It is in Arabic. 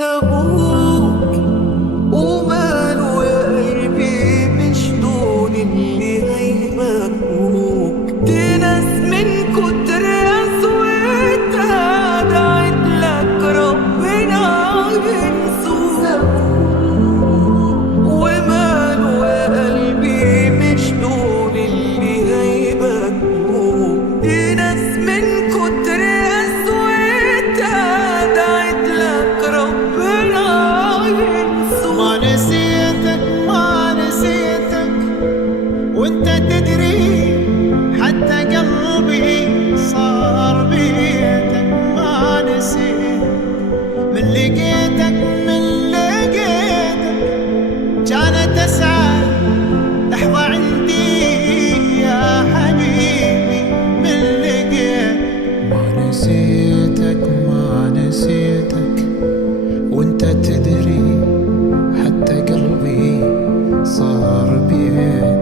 سابوك وماله يا قلبي مشدود اللي هيبكوك. دي ناس من كتر قسوتها دعت لك ربنا ينسوك. وماله يا قلبي مشدود اللي هيبكوك. دي ناس من كتر قسوتها دعت لك ربنا ينسوك. ما نسيتك ما نسيتك وانت تدري، حتى قلبي صار بيتك. ما نسيت من لقيتك كانت اسعد لحظة عندي يا حبيبي من لقيت. ما نسيتك ما نسيتك وانت تدري، حتى قلبي صار بيت.